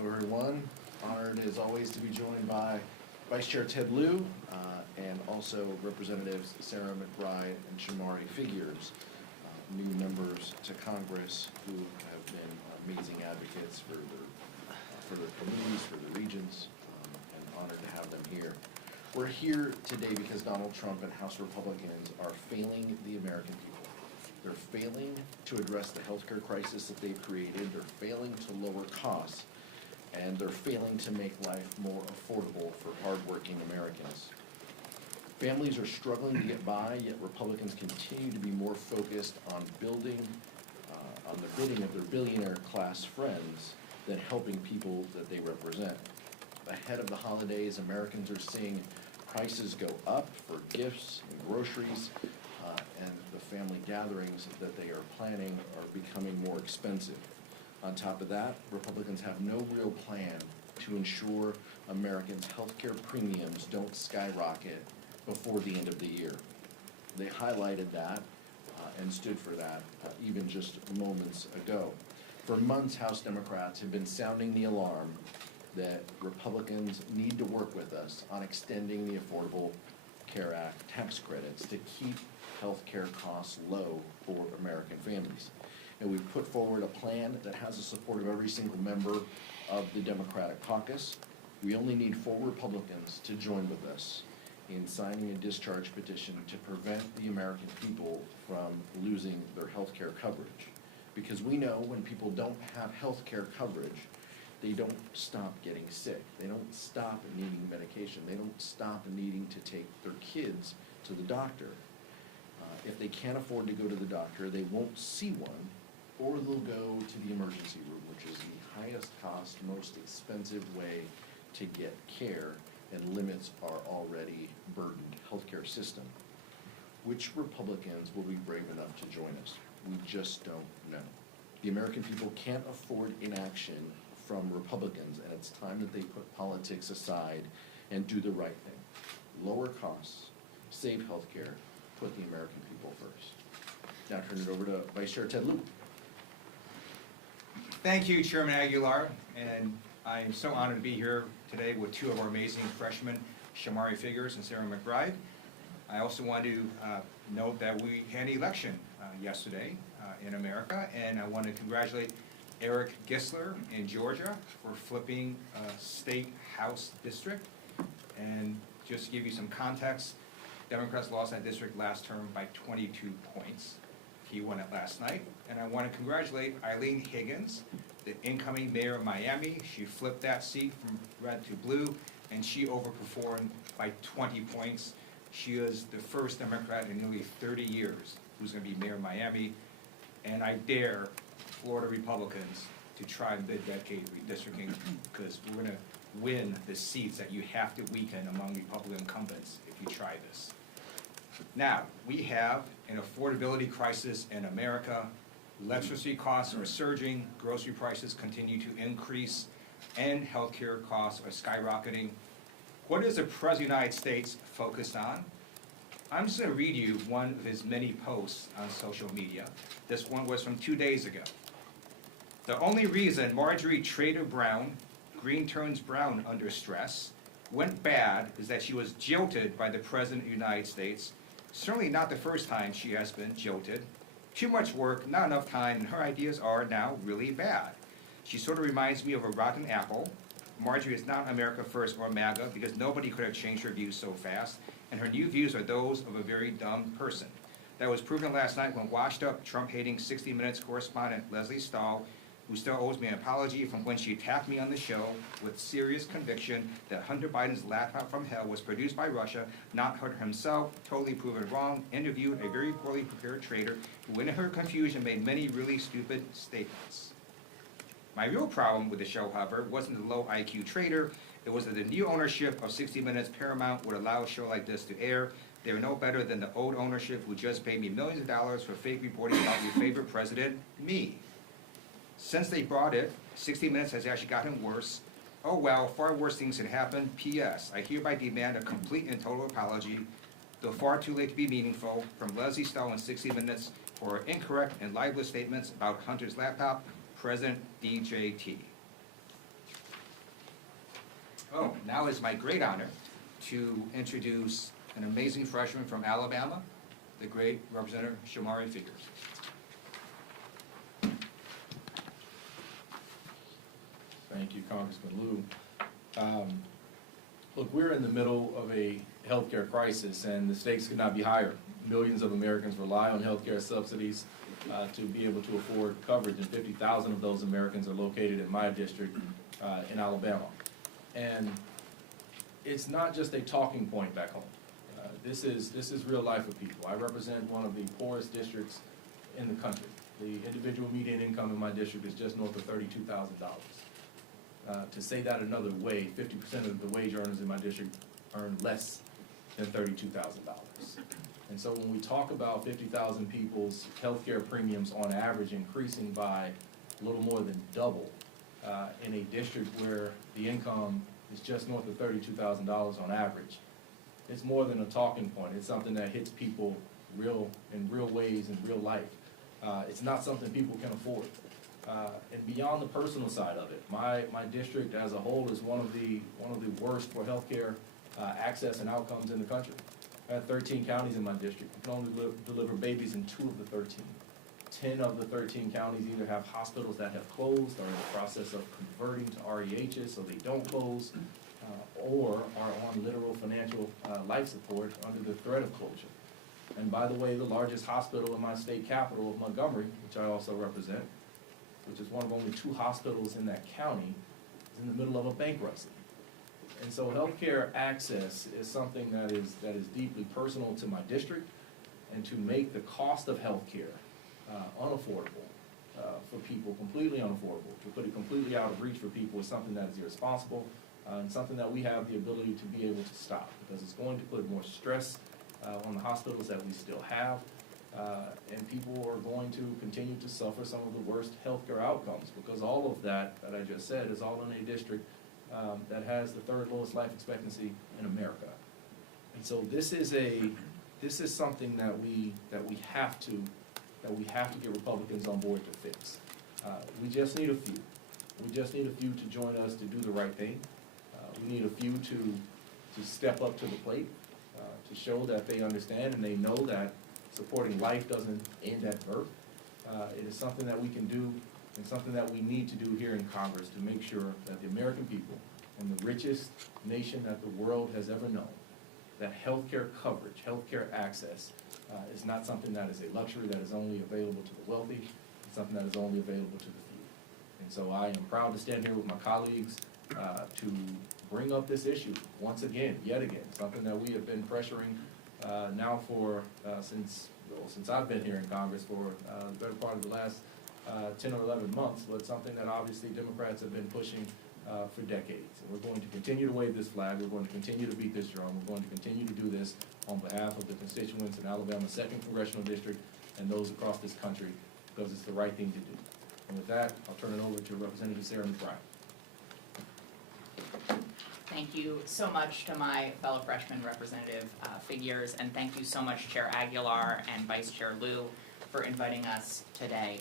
Hello, everyone. Honored, as always, to be joined by Vice Chair Ted Lieu and also Representatives Sarah McBride and Shamari Figures, new members to Congress who have been amazing advocates for their communities, for their regions, and honored to have them here. We're here today because Donald Trump and House Republicans are failing the American people. They're failing to address the healthcare crisis that they've created. They're failing to lower costs, and they're failing to make life more affordable for hardworking Americans. Families are struggling to get by, yet Republicans continue to be more focused on building, on the bidding of their billionaire class friends than helping people that they represent. Ahead of the holidays, Americans are seeing prices go up for gifts and groceries, and the family gatherings that they are planning are becoming more expensive. On top of that, Republicans have no real plan to ensure Americans' healthcare premiums don't skyrocket before the end of the year. They highlighted that and stood for that even just moments ago. For months, House Democrats have been sounding the alarm that Republicans need to work with us on extending the Affordable Care Act tax credits to keep health care costs low for American families. And we've put forward a plan that has the support of every single member of the Democratic caucus. We only need 4 Republicans to join with us in signing a discharge petition to prevent the American people from losing their health care coverage. Because we know when people don't have health care coverage, they don't stop getting sick. They don't stop needing medication. They don't stop needing to take their kids to the doctor. If they can't afford to go to the doctor, they won't see one, or they'll go to the emergency room, which is the highest cost, most expensive way to get care and limits our already burdened healthcare system. Which Republicans will be brave enough to join us? We just don't know. The American people can't afford inaction from Republicans, and it's time that they put politics aside and do the right thing. Lower costs, save healthcare, put the American people first. Now turn it over to Vice Chair Ted Lieu. Thank you, Chairman Aguilar, and I'm so honored to be here today with 2 of our amazing freshmen, Shamari Figures and Sarah McBride. I also want to note that we had an election yesterday in America, and I want to congratulate Eric Gisler in Georgia for flipping a state house district. And just to give you some context, Democrats lost that district last term by 22 points. He won it last night. And I want to congratulate Eileen Higgins, the incoming mayor of Miami. She flipped that seat from red to blue, and she overperformed by 20 points. She is the first Democrat in nearly 30 years who's going to be mayor of Miami. And I dare Florida Republicans to try mid-decade redistricting, because we're going to win the seats that you have to weaken among Republican incumbents if you try this. Now, we have an affordability crisis in America. Electricity costs are surging, grocery prices continue to increase, and healthcare costs are skyrocketing. What is the President of the United States focused on? I'm just going to read you one of his many posts on social media. This one was from 2 days ago. The only reason Marjorie Trader Brown, green turns brown under stress, went bad is that she was jilted by the President of the United States. Certainly not the first time she has been jilted. Too much work, not enough time, and her ideas are now really bad. She sort of reminds me of a rotten apple. Marjorie is not America First or MAGA because nobody could have changed her views so fast, and her new views are those of a very dumb person. That was proven last night when washed-up, Trump-hating 60 Minutes correspondent Leslie Stahl, who still owes me an apology from when she attacked me on the show with serious conviction that Hunter Biden's laptop from hell was produced by Russia, not Hunter himself, totally proven wrong, interviewed a very poorly prepared traitor who in her confusion made many really stupid statements. My real problem with the show, however, wasn't the low IQ traitor. It was that the new ownership of 60 Minutes Paramount would allow a show like this to air. They were no better than the old ownership who just paid me millions of dollars for fake reporting about your favorite president, me. Since they bought it, 60 Minutes has actually gotten worse. Oh well, far worse things can happen. P.S. I hereby demand a complete and total apology, though far too late to be meaningful, from Leslie Stahl in 60 Minutes for incorrect and libelous statements about Hunter's laptop, President DJT. Oh, now it's my great honor to introduce an amazing freshman from Alabama, the great Representative Shamari Figures. Thank you, Congressman Liu. Look, we're in the middle of a healthcare crisis, and the stakes could not be higher. Millions of Americans rely on healthcare subsidies to be able to afford coverage, and 50,000 of those Americans are located in my district in Alabama. And it's not just a talking point back home. This is real life for people. I represent one of the poorest districts in the country. The individual median income in my district is just north of $32,000. To say that another way, 50% of the wage earners in my district earn less than $32,000. And so when we talk about 50,000 people's healthcare premiums on average increasing by a little more than double in a district where the income is just north of $32,000 on average, it's more than a talking point. It's something that hits people in real ways in real life. It's not something people can afford. And beyond the personal side of it, my district as a whole is one of the worst for healthcare access and outcomes in the country. I have 13 counties in my district. We can only deliver babies in 2 of the 13. 10 of the 13 counties either have hospitals that have closed or in the process of converting to REHs so they don't close, or are on literal financial life support under the threat of closure. And by the way, the largest hospital in my state capital of Montgomery, which I also represent, which is one of only 2 hospitals in that county, is in the middle of a bankruptcy. And so healthcare access is something that is deeply personal to my district, and to make the cost of healthcare unaffordable for people, completely unaffordable, to put it completely out of reach for people is something that is irresponsible, and something that we have the ability to be able to stop, because it's going to put more stress on the hospitals that we still have, and people are going to continue to suffer some of the worst healthcare outcomes, because all of that I just said is all in a district that has the 3rd lowest life expectancy in America. And so this is something that we have to get Republicans on board to fix. We just need a few. We just need a few to join us to do the right thing. We need a few to step up to the plate, to show that they understand and they know that supporting life doesn't end at birth. It is something that we can do, and something that we need to do here in Congress to make sure that the American people, in the richest nation that the world has ever known, that healthcare coverage, healthcare access is not something that is a luxury that is only available to the wealthy. It's something that is only available to the few. And so I am proud to stand here with my colleagues to bring up this issue once again, yet again, something that we have been pressuring now for since I've been here in Congress for the better part of the last 10 or 11 months, but something that obviously Democrats have been pushing for decades. And we're going to continue to wave this flag. We're going to continue to beat this drum. We're going to continue to do this on behalf of the constituents in Alabama's 2nd Congressional District and those across this country, because it's the right thing to do. And with that, I'll turn it over to Representative Sarah McBride. Thank you so much to my fellow freshman Representative Figures, and thank you so much Chair Aguilar and Vice Chair Liu for inviting us today.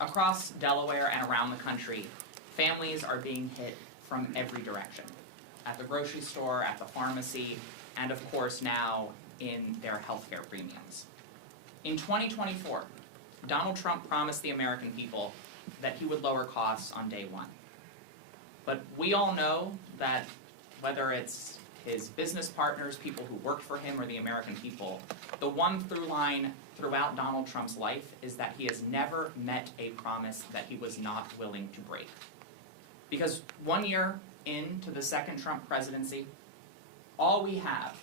Across Delaware and around the country, families are being hit from every direction. At the grocery store, at the pharmacy, and of course now in their healthcare premiums. In 2024, Donald Trump promised the American people that he would lower costs on day 1. But we all know that whether it's his business partners, people who worked for him, or the American people, the one through line throughout Donald Trump's life is that he has never met a promise that he was not willing to break. Because 1 year into the 2nd Trump presidency, all we have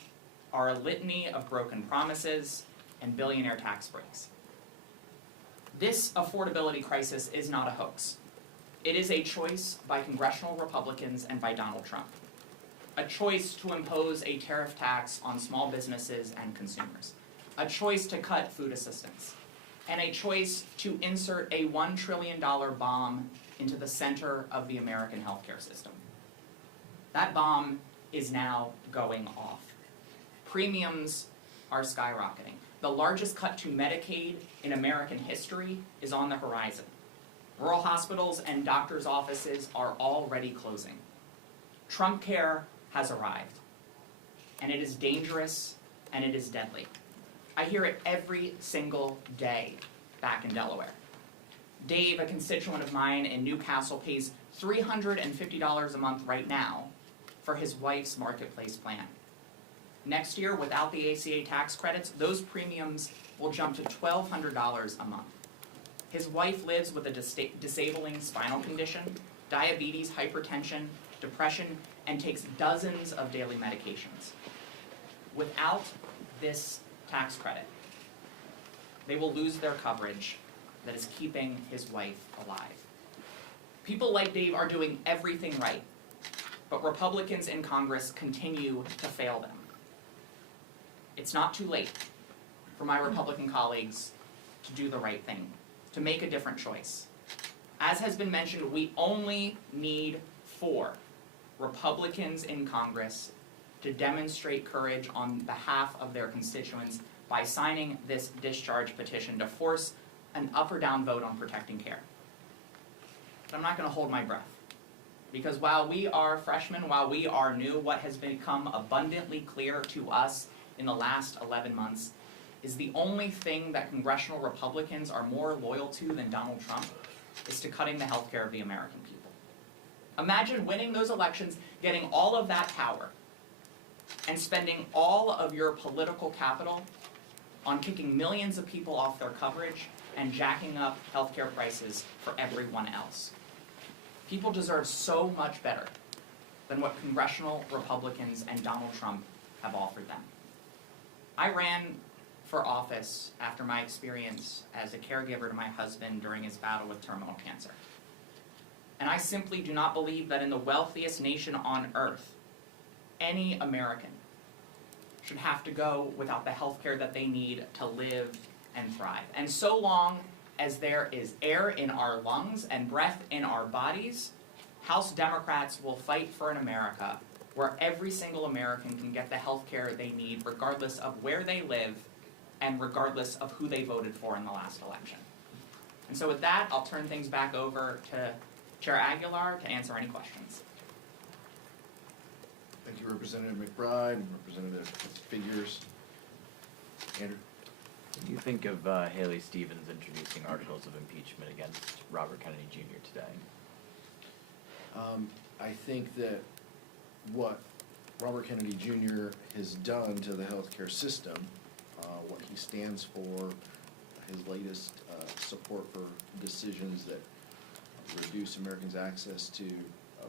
are a litany of broken promises and billionaire tax breaks. This affordability crisis is not a hoax. It is a choice by congressional Republicans and by Donald Trump. A choice to impose a tariff tax on small businesses and consumers. A choice to cut food assistance. And a choice to insert a $1 trillion bomb into the center of the American healthcare system. That bomb is now going off. Premiums are skyrocketing. The largest cut to Medicaid in American history is on the horizon. Rural hospitals and doctors' offices are already closing. Trump care has arrived, and it is dangerous and it is deadly. I hear it every single day back in Delaware. Dave, a constituent of mine in Newcastle, pays $350 a month right now for his wife's marketplace plan. Next year, without the ACA tax credits, those premiums will jump to $1,200 a month. His wife lives with a disabling spinal condition, diabetes, hypertension, depression, and takes dozens of daily medications. Without this tax credit, they will lose their coverage that is keeping his wife alive. People like Dave are doing everything right, but Republicans in Congress continue to fail them. It's not too late for my Republican colleagues to do the right thing, to make a different choice. As has been mentioned, we only need 4 Republicans in Congress to demonstrate courage on behalf of their constituents by signing this discharge petition to force an up or down vote on protecting care. But I'm not going to hold my breath, because while we are freshmen, while we are new, what has become abundantly clear to us in the last 11 months is the only thing that congressional Republicans are more loyal to than Donald Trump is to cutting the health care of the American people. Imagine winning those elections, getting all of that power, and spending all of your political capital on kicking millions of people off their coverage and jacking up healthcare prices for everyone else. People deserve so much better than what congressional Republicans and Donald Trump have offered them. I ran for office after my experience as a caregiver to my husband during his battle with terminal cancer. And I simply do not believe that in the wealthiest nation on earth, any American should have to go without the health care that they need to live and thrive. And so long as there is air in our lungs and breath in our bodies, House Democrats will fight for an America where every single American can get the health care they need regardless of where they live and regardless of who they voted for in the last election. And so with that, I'll turn things back over to Chair Aguilar to answer any questions. Thank you, Representative McBride and Representative Figures. Andrew? What do you think of Haley Stevens introducing articles of impeachment against Robert Kennedy Jr. today? I think that what Robert Kennedy Jr. has done to the healthcare system, what he stands for, his latest support for decisions that reduce Americans' access to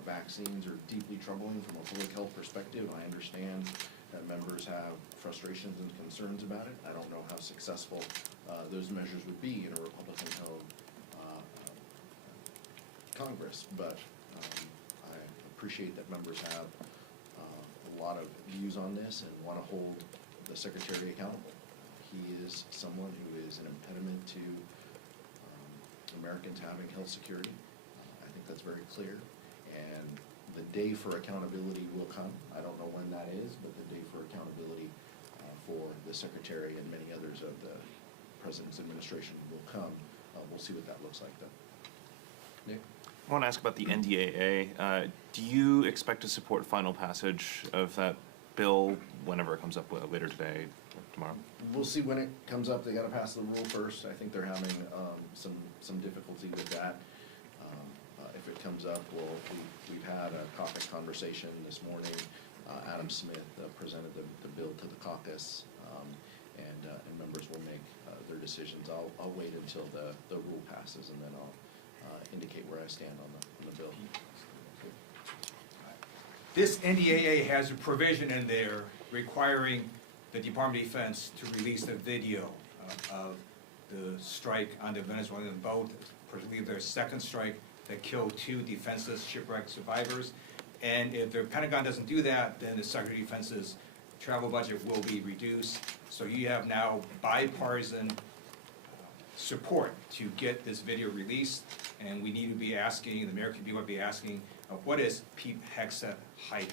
vaccines are deeply troubling from a public health perspective. I understand that members have frustrations and concerns about it. I don't know how successful those measures would be in a Republican-held Congress, but I appreciate that members have a lot of views on this and want to hold the Secretary accountable. He is someone who is an impediment to Americans having health security. I think that's very clear. And the day for accountability will come. I don't know when that is, but the day for accountability for the Secretary and many others of the President's administration will come. We'll see what that looks like, though. Nick? I want to ask about the NDAA. Do you expect to support final passage of that bill whenever it comes up later today or tomorrow? We'll see when it comes up. They got to pass the rule first. I think they're having some difficulty with that. If it comes up, we've had a caucus conversation this morning. Adam Smith presented the bill to the caucus, and members will make their decisions. I'll wait until the rule passes, and then I'll indicate where I stand on the bill. This NDAA has a provision in there requiring the Department of Defense to release the video of the strike on the Venezuelan boat, particularly their second strike that killed 2 defenseless shipwreck survivors. And if the Pentagon doesn't do that, then the Secretary of Defense's travel budget will be reduced. So you have now bipartisan support to get this video released, and we need to be asking, the American people will be asking, what is Pete Hegseth hiding?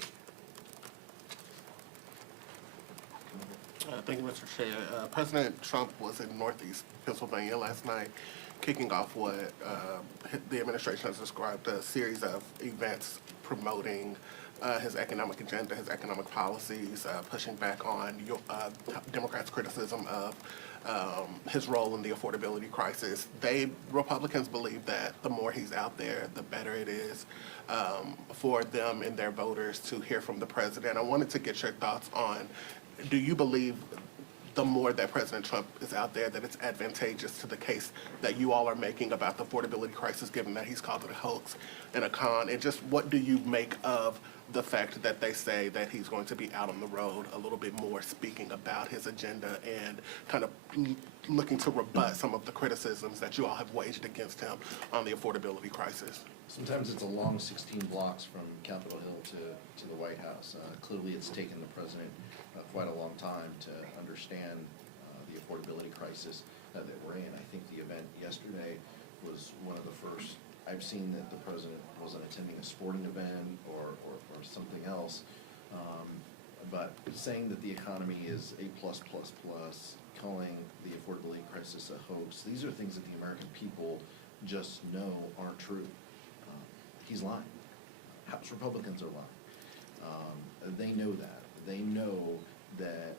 Thank you, Mr. Chair. President Trump was in Northeast Pennsylvania last night, kicking off what the administration has described a series of events promoting his economic agenda, his economic policies, pushing back on Democrats' criticism of his role in the affordability crisis. Republicans believe that the more he's out there, the better it is for them and their voters to hear from the president. I wanted to get your thoughts on, do you believe the more that President Trump is out there, that it's advantageous to the case that you all are making about the affordability crisis, given that he's called it a hoax and a con? And just what do you make of the fact that they say that he's going to be out on the road a little bit more, speaking about his agenda and kind of looking to rebut some of the criticisms that you all have waged against him on the affordability crisis? Sometimes it's a long 16 blocks from Capitol Hill to the White House. Clearly, it's taken the president quite a long time to understand the affordability crisis that we're in. I think the event yesterday was one of the first I've seen that the president wasn't attending a sporting event or something else. But saying that the economy is A+++, calling the affordability crisis a hoax, these are things that the American people just know aren't true. He's lying. House Republicans are lying. They know that. They know that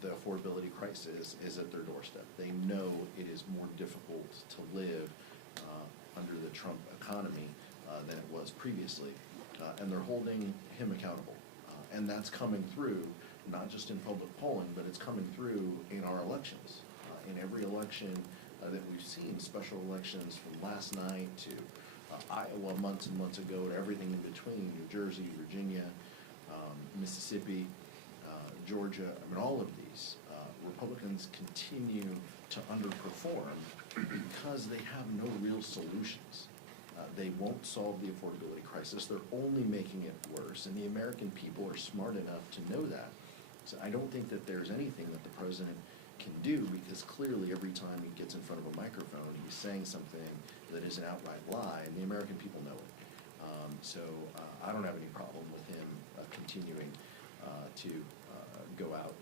the affordability crisis is at their doorstep. They know it is more difficult to live under the Trump economy than it was previously. And they're holding him accountable. And that's coming through, not just in public polling, but it's coming through in our elections. In every election that we've seen, special elections from last night to Iowa months and months ago, to everything in between, New Jersey, Virginia, Mississippi, Georgia, I mean, all of these, Republicans continue to underperform because they have no real solutions. They won't solve the affordability crisis. They're only making it worse, and the American people are smart enough to know that. So I don't think that there's anything that the president can do, because clearly every time he gets in front of a microphone, he's saying something that is an outright lie, and the American people know it. So I don't have any problem with him continuing to go out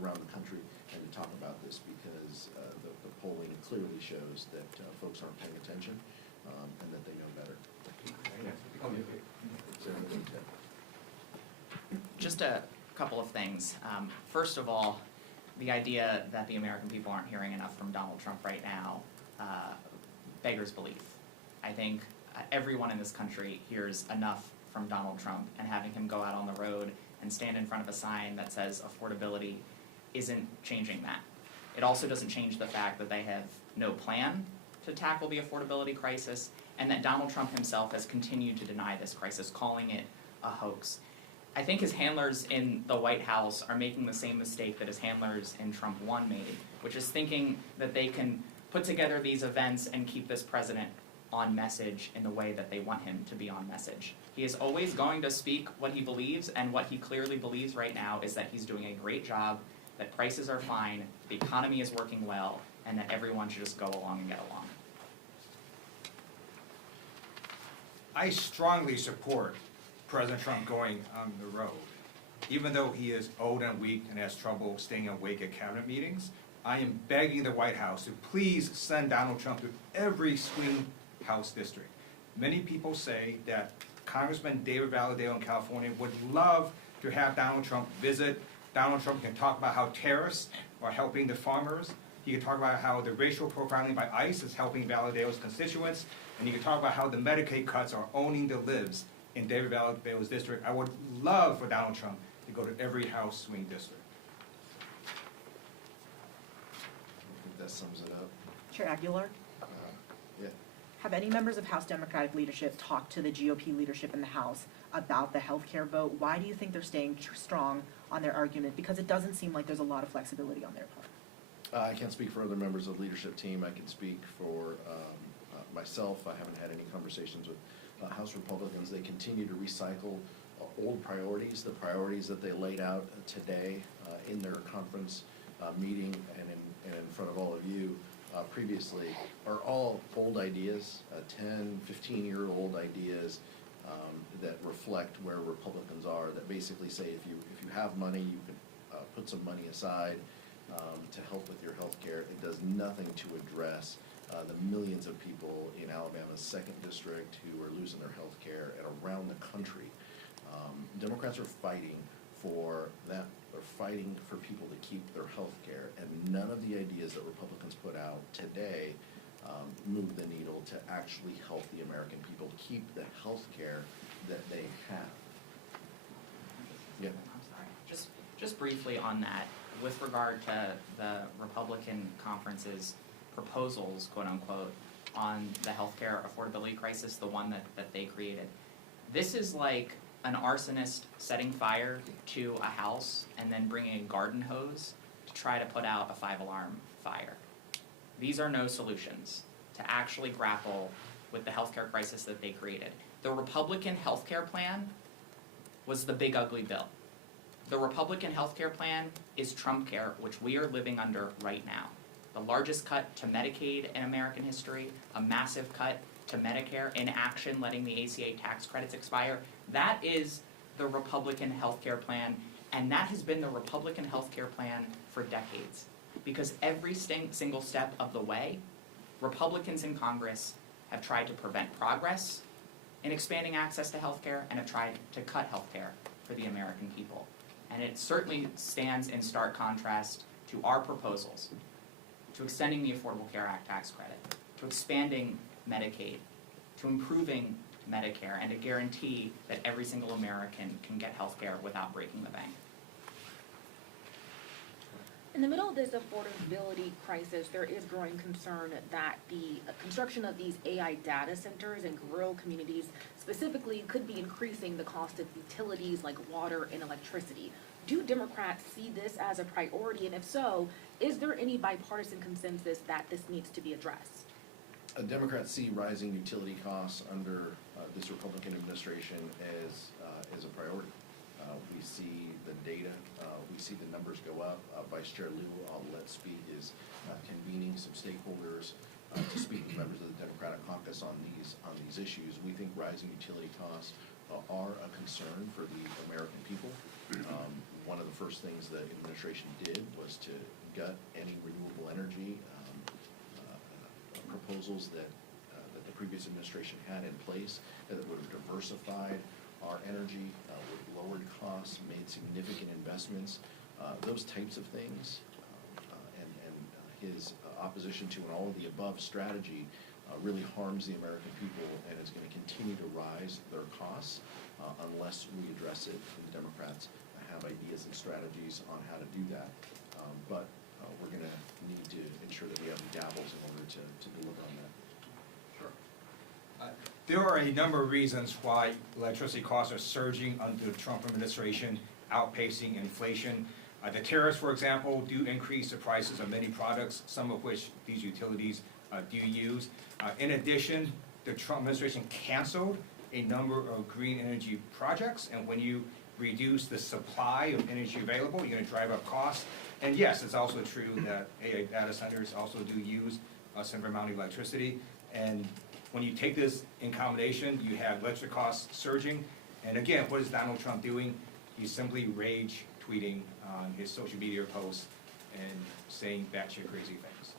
around the country and to talk about this, because the polling clearly shows that folks aren't paying attention and that they know better. Just a couple of things. First of all, the idea that the American people aren't hearing enough from Donald Trump right now beggars belief. I think everyone in this country hears enough from Donald Trump, and having him go out on the road and stand in front of a sign that says affordability isn't changing that. It also doesn't change the fact that they have no plan to tackle the affordability crisis, and that Donald Trump himself has continued to deny this crisis, calling it a hoax. I think his handlers in the White House are making the same mistake that his handlers in Trump 1 made, which is thinking that they can put together these events and keep this president on message in the way that they want him to be on message. He is always going to speak what he believes, and what he clearly believes right now is that he's doing a great job, that prices are fine, the economy is working well, and that everyone should just go along and get along. I strongly support President Trump going on the road. Even though he is old and weak and has trouble staying awake at cabinet meetings, I am begging the White House to please send Donald Trump to every swing House district. Many people say that Congressman David Valadao in California would love to have Donald Trump visit. Donald Trump can talk about how terrorists are helping the farmers. He can talk about how the racial profiling by ICE is helping Valadao's constituents. And he can talk about how the Medicaid cuts are owning the libs in David Valadao's district. I would love for Donald Trump to go to every House swing district. I think that sums it up. Chair Aguilar, Yeah. have any members of House Democratic leadership talked to the GOP leadership in the House about the healthcare vote? Why do you think they're staying strong on their argument? Because it doesn't seem like there's a lot of flexibility on their part. I can't speak for other members of the leadership team. I can speak for myself. I haven't had any conversations with House Republicans. They continue to recycle old priorities, the priorities that they laid out today in their conference meeting and in front of all of you previously, are all old ideas, 10, 15-year-old ideas that reflect where Republicans are, that basically say if you have money, you can put some money aside to help with your health care. It does nothing to address the millions of people in Alabama's second district who are losing their health care, and around the country. Democrats are fighting for that. They're fighting for people to keep their health care, and none of the ideas that Republicans put out today move the needle to actually help the American people keep the health care that they have. Yeah. I'm sorry, just briefly on that, with regard to the Republican conference's proposals, quote unquote, on the healthcare affordability crisis, the one that they created. This is like an arsonist setting fire to a house and then bringing a garden hose to try to put out a 5-alarm fire. These are no solutions to actually grapple with the healthcare crisis that they created. The Republican healthcare plan was the big ugly bill. The Republican healthcare plan is Trump care, which we are living under right now. The largest cut to Medicaid in American history, a massive cut to Medicare, inaction, letting the ACA tax credits expire. That is the Republican healthcare plan, and that has been the Republican healthcare plan for decades. Because every single step of the way, Republicans in Congress have tried to prevent progress in expanding access to healthcare and have tried to cut healthcare for the American people. And it certainly stands in stark contrast to our proposals, to extending the Affordable Care Act tax credit, to expanding Medicaid, to improving Medicare, and to guarantee that every single American can get health care without breaking the bank. In the middle of this affordability crisis, there is growing concern that the construction of these AI data centers in rural communities specifically could be increasing the cost of utilities like water and electricity. Do Democrats see this as a priority? And if so, is there any bipartisan consensus that this needs to be addressed? Democrats see rising utility costs under this Republican administration as a priority. We see the data, we see the numbers go up. Vice Chair Liu, I'll let speak, is convening some stakeholders to speak to members of the Democratic caucus on these issues. We think rising utility costs are a concern for the American people. One of the first things the administration did was to gut any renewable energy proposals that the previous administration had in place that would have diversified our energy, would have lowered costs, made significant investments, those types of things. And his opposition to an all of the above strategy really harms the American people and is going to continue to rise their costs unless we address it. And the Democrats have ideas and strategies on how to do that. But we're going to need to ensure that we have the gavels in order to deliver on that. There are a number of reasons why electricity costs are surging under the Trump administration, outpacing inflation. The tariffs, for example, do increase the prices of many products, some of which these utilities do use. In addition, the Trump administration canceled a number of green energy projects, and when you reduce the supply of energy available, you're going to drive up costs. And yes, it's also true that AI data centers also do use a similar amount of electricity. And when you take this in combination, you have electric costs surging. And again, what is Donald Trump doing? He's simply rage tweeting on his social media posts and saying batshit crazy things.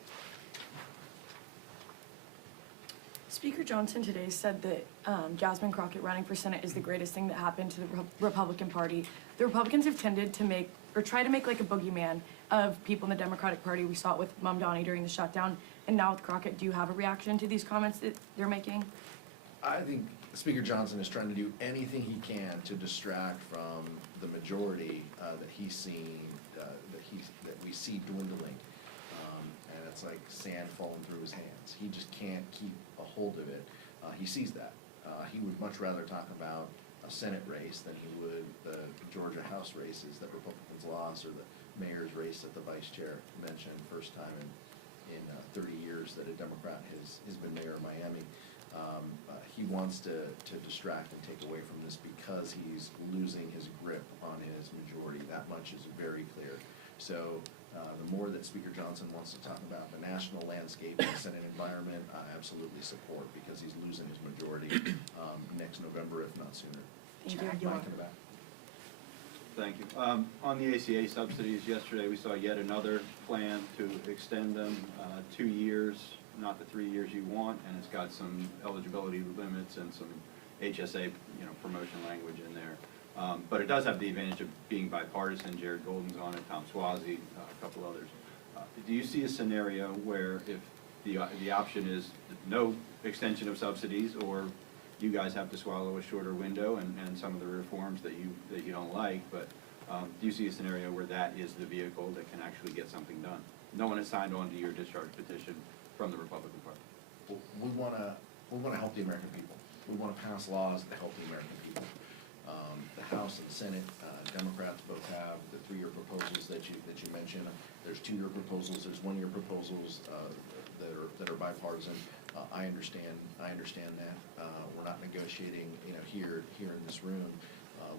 Speaker Johnson today said that Jasmine Crockett running for Senate is the greatest thing that happened to the Republican Party. The Republicans have tended to make, or try to make like a boogeyman of people in the Democratic Party. We saw it with Mom Donnie during the shutdown, and now with Crockett. Do you have a reaction to these comments that they're making? I think Speaker Johnson is trying to do anything he can to distract from the majority that he's seen, that we see dwindling. And it's like sand falling through his hands. He just can't keep a hold of it. He sees that. He would much rather talk about a Senate race than he would the Georgia House races that Republicans lost, or the mayor's race that the vice chair mentioned, first time in 30 years that a Democrat has been mayor of Miami. He wants to distract and take away from this because he's losing his grip on his majority. That much is very clear. So the more that Speaker Johnson wants to talk about the national landscape and the Senate environment, I absolutely support, because he's losing his majority next November, if not sooner. Thank you. Mike in the back. Thank you. On the ACA subsidies, yesterday we saw yet another plan to extend them 2 years not the 3 years you want, and it's got some eligibility limits and some HSA, promotion language in there. But it does have the advantage of being bipartisan. Jared Golden's on it, Tom Swazi, a couple others. Do you see a scenario where if the option is no extension of subsidies, or you guys have to swallow a shorter window and some of the reforms that you don't like, but do you see a scenario where that is the vehicle that can actually get something done? No one has signed on to your discharge petition from the Republican Party. We wanna help the American people. We wanna pass laws that help the American people. The House and the Senate, Democrats both have the 3-year proposals that you mentioned. There's 2-year proposals, there's 1-year proposals, that are bipartisan. I understand that. We're not negotiating, here in this room.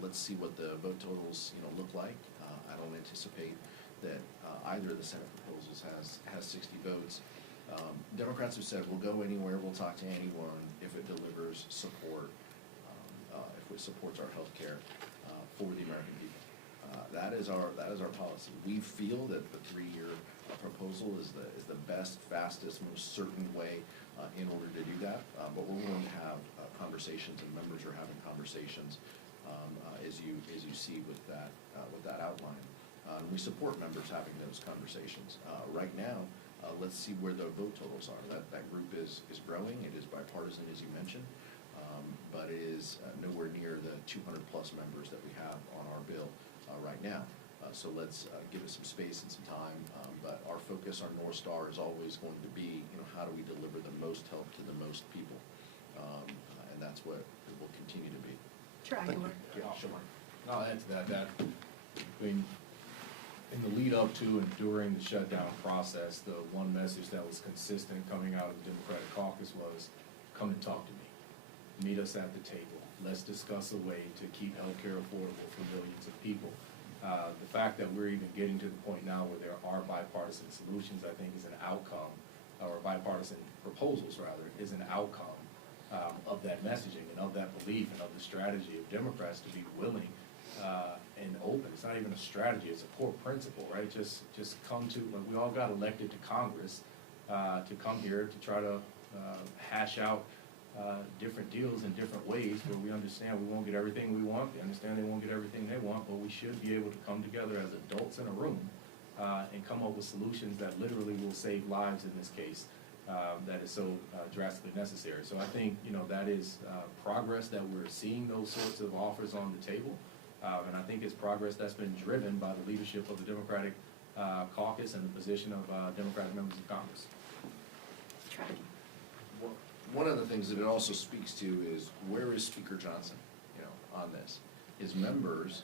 Let's see what the vote totals, look like. I don't anticipate that either of the Senate proposals has 60 votes. Democrats have said, we'll go anywhere, we'll talk to anyone if it delivers support, if it supports our health care for the American people. That is our policy. We feel that the 3-year proposal is the best, fastest, most certain way in order to do that. But we're willing to have conversations, and members are having conversations as you see with that outline. We support members having those conversations. Right now, let's see where the vote totals are. That group is growing. It is bipartisan, as you mentioned, but it is nowhere near the 200-plus members that we have on our bill right now. So let's give it some space and some time. But our focus, our North Star, is always going to be, how do we deliver the most help to the most people? And that's what it will continue to be. Chair Aguilar. Yeah, sure. I'll add to that, in the lead up to and during the shutdown process, the one message that was consistent coming out of the Democratic caucus was, come and talk to me. Meet us at the table. Let's discuss a way to keep healthcare affordable for millions of people. The fact that we're even getting to the point now where there are bipartisan solutions, I think, is an outcome, or bipartisan proposals, rather, is an outcome of that messaging and of that belief and of the strategy of Democrats to be willing and open. It's not even a strategy, it's a core principle, right? Just come to, we all got elected to Congress to come here to try to hash out different deals in different ways where we understand we won't get everything we want, we understand they won't get everything they want, but we should be able to come together as adults in a room and come up with solutions that literally will save lives in this case, that is so drastically necessary. So I think, that is progress that we're seeing those sorts of offers on the table. And I think it's progress that's been driven by the leadership of the Democratic caucus and the position of Democratic members of Congress. One of the things that it also speaks to is, where is Speaker Johnson, on this? His members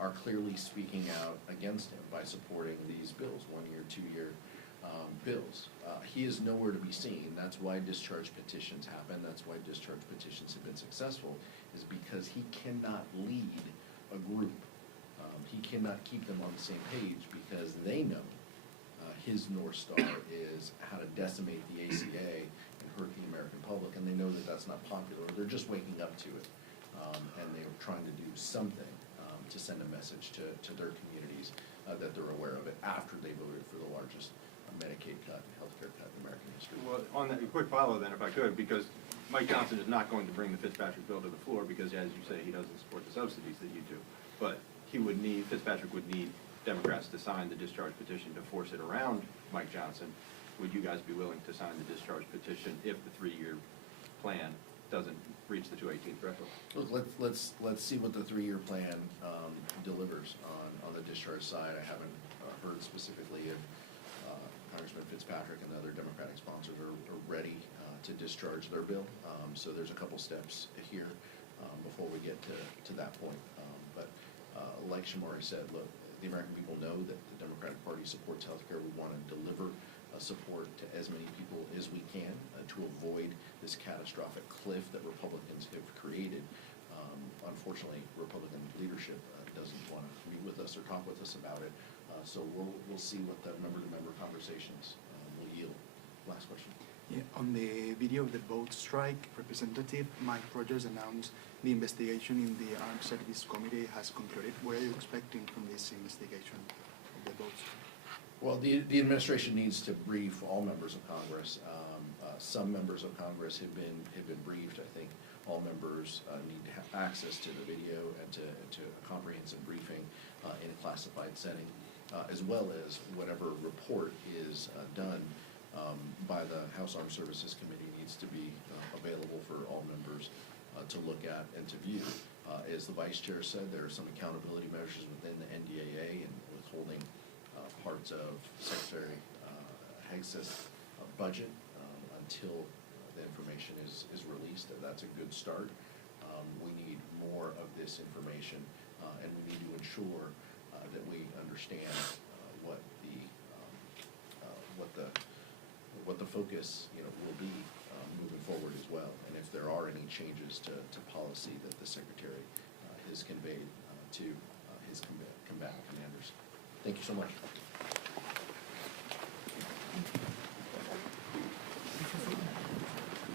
are clearly speaking out against him by supporting these bills, 1-year, 2-year bills. He is nowhere to be seen. That's why discharge petitions happen. That's why discharge petitions have been successful, is because he cannot lead a group. He cannot keep them on the same page because they know his North Star is how to decimate the ACA and hurt the American public, and they know that that's not popular. They're just waking up to it, and they're trying to do something to send a message to their communities that they're aware of it after they voted for the largest Medicaid cut and healthcare cut in American history. Well, on that, a quick follow then, if I could, because Mike Johnson is not going to bring the Fitzpatrick bill to the floor because, as you say, he doesn't support the subsidies that you do. But Fitzpatrick would need Democrats to sign the discharge petition to force it around Mike Johnson. Would you guys be willing to sign the discharge petition if the 3-year plan doesn't reach the 218 threshold? Look, let's see what the 3-year plan delivers on the discharge side. I haven't heard specifically if Congressman Fitzpatrick and the other Democratic sponsors are ready to discharge their bill. So there's a couple steps here before we get to that point. But like Shamari said, look, the American people know that the Democratic Party supports healthcare. We want to deliver support to as many people as we can to avoid this catastrophic cliff that Republicans have created. Unfortunately, Republican leadership doesn't want to meet with us or talk with us about it. So we'll see what the member-to-member conversations will yield. Last question. Yeah, on the video of the boat strike, Representative Mike Rogers announced the investigation in the Armed Services Committee has concluded. What are you expecting from this investigation of the boat strike? Well, the administration needs to brief all members of Congress. Some members of Congress have been briefed. I think all members need to have access to the video and to a comprehensive briefing in a classified setting, as well as whatever report is done by the House Armed Services Committee needs to be available for all members to look at and to view. As the Vice Chair said, there are some accountability measures within the NDAA and withholding parts of Secretary Hegseth's budget until the information is released. That's a good start. We need more of this information, and we need to ensure that we understand what the focus will be moving forward as well, and if there are any changes to policy that the Secretary has conveyed to his combatant commanders. Thank you so much.